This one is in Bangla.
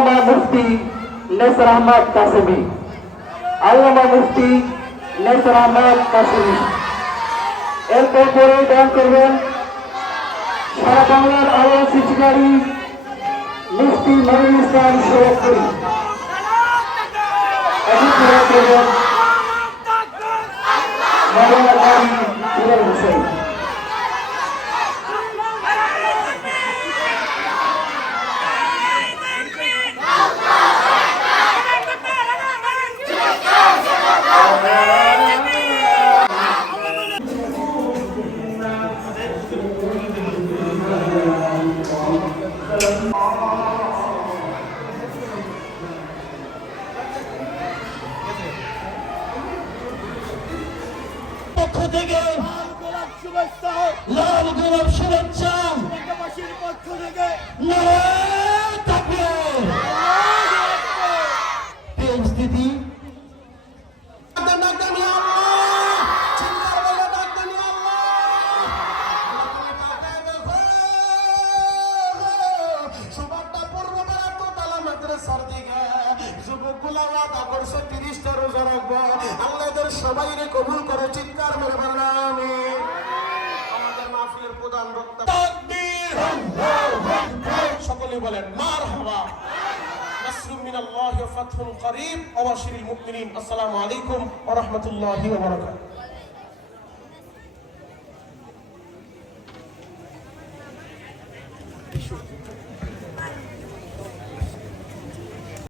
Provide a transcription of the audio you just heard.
আল্লামা মুফতি নেসর আহমদ কাসেমি, আল্লামা মুফতি নেসর আহমদ কাসেমি। এরপর পরে বয়ান করবেন সারা বাংলার আলোর সৃষ্টিকারী মুফতি মনিরুল ইসলাম শরীফপুরী। এখন বয়ান করবেন মাওলানা কারি ইমাম হোসেন। পক্ষ থেকে লাল গোলাপ শুভেচ্ছা, পক্ষ থেকে উপস্থিতি সবাই কবুল করে চিৎকার মেরে বললাম আমাদের মাহফিলের প্রধান বক্তা সকলে বলেন মারহাবা নাসরুম মিনাল্লাহি ওয়া ফাতহুন করিব ওয়া বাশিরিল মুমিনিন। আসসালামু আলাইকুম ওয়া রাহমাতুল্লাহি ওয়া বারাকাতুহু।